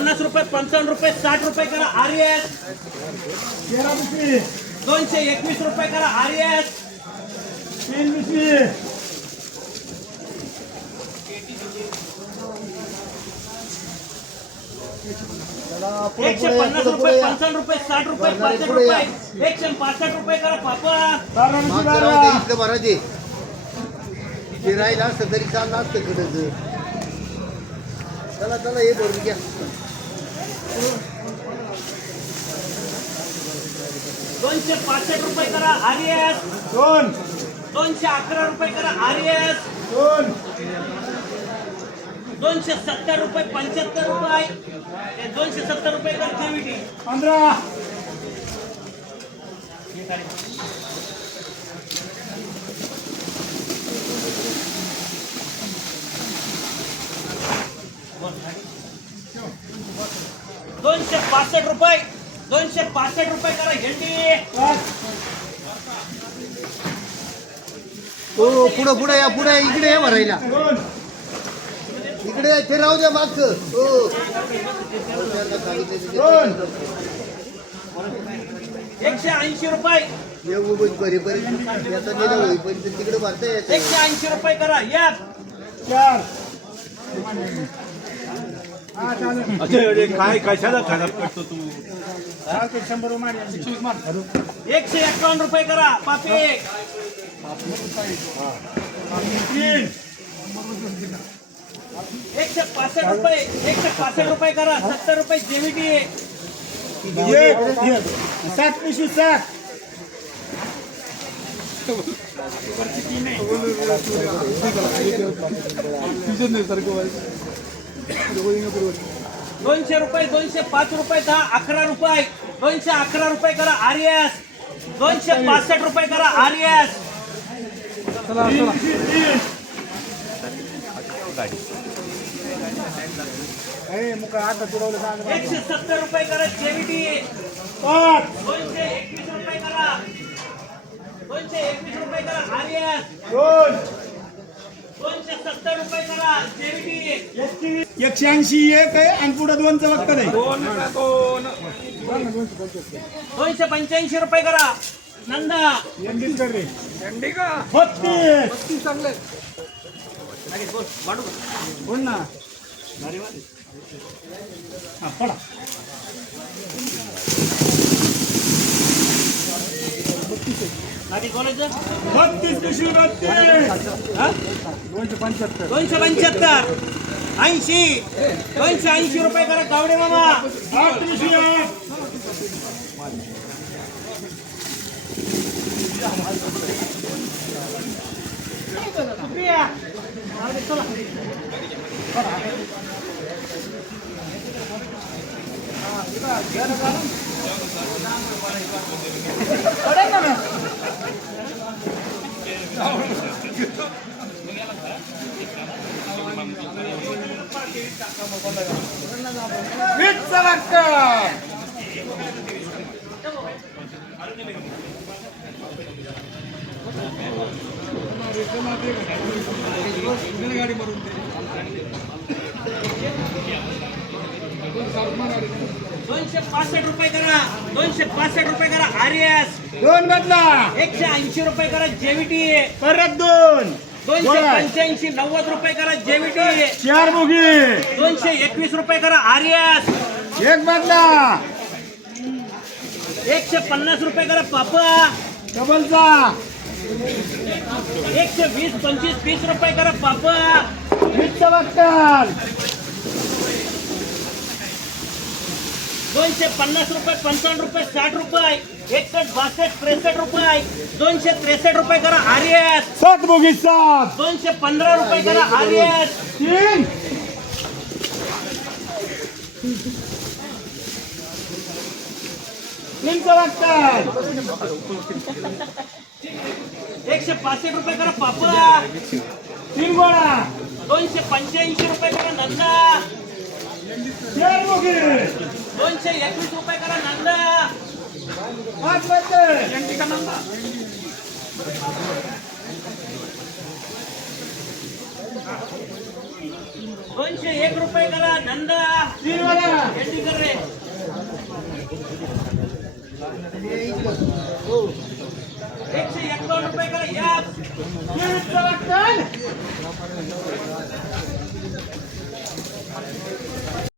पन्नास रुपये, पंचावन्न रुपये, साठ रुपये करा आर एस पिशवी दोनशे एकवीस रुपये करा आर एस तीन पिशवी एकशे पन्नास रुपये, पंचावन्न रुपये, साठ रुपये पासष्ट रुपये. एकशे पासष्ट रुपये करा पापा. ते राहिलं असतं तरी चाललं चला चला, हे भरून घ्या. दोनशे पासष्ट रुपये करा आर एस. दोन. दोनशे अकरा रुपये करा आर एस. दोन. दोनशे सत्तर रुपये पंच्याहत्तर रुपये. दोनशे सत्तर रुपये कर जेवीटी. पंधरा. दोनशे पासष्ट रुपये दोनशे पासष्ट रुपये करा हो पुढं पुढे या पुढे इकडे या भरायला. दोन इकडे या, ते राहू द्या मागचं. हो एकशे ऐंशी रुपये. ये उभं भरेपर्यंत याचा नेलं होईपर्यंत तिकडे भरता येते एकशे ऐंशी रुपये करा या चार. अरे चालेल काय कशाला खराब करतो तू? शंभर एकशे एकावन्न रुपये करा पापी. तीन एकशे पासष्ट रुपये एकशे पासष्ट रुपये करा सत्तर रुपये जेवीटी. एक एक सात पिशवी सात. दोनशे रुपये दोनशे पाच रुपये दहा अकरा रुपये. दोनशे अकरा रुपये करा आर एस दोनशे पासष्ट रुपये करा आर एस तीन पिशवी तीन ए मुका आता तुडवलं सांग एकशे सत्तर रुपये करा जेवीटी पाच. दोनशे एकवीस रुपये करा. दोनशे एकवीस रुपये करा आर एस दोन. दोनशे सत्तर रुपये करा जेवीटी एकशे ऐंशी एक आहे आणि पुढे दोनचं वक्त आहे. दोनशे पंच्याऐंशी रुपये करा. नंदा. बत्तीस. बोल ना. हा, पडा बत्तीस पिशवी बत्तीस? दोनशे पंच्याहत्तर. दोनशे पंच्याहत्तर. ऐंशी. दोनशे ऐंशी रुपये करा गावडे मामा. आठ पिशवी दोनशे पासष्ट रुपये करा. दोनशे पासष्ट रुपये करा. R S. दोन बदला. एकशे ऐंशी रुपये करा. जेवीटी परत दोन. दोनशे. पंच्याऐंशी नव्वद रुपये करा जेवीटी. चार मुगी दोनशे एकवीस रुपये करा आर एस एक बदला. एकशे पन्नास रुपये करा पापा. डबलचा. एकशे वीस पंचवीस तीस रुपये करा पापा. वीस दोनशे पन्नास रुपये पंचावन्न रुपये साठ रुपये. एकसष्ट बासष्ट त्रेसष्ट रुपये. दोनशे त्रेसष्ट रुपये करा आर एस सात. मुगी सात दोनशे पंधरा रुपये करा आर एस तीन वक्कल एकशे पासष्ट रुपये करा पापा तीन गोळा. दोनशे पंच्याऐंशी रुपये करा नंदा. दोनशे एकवीस रुपये करा नंदा. पाच बद्दल दोनशे एक रुपये करा नंदा. भेंडी कर रे. एकशे एकावन्न रुपये करा या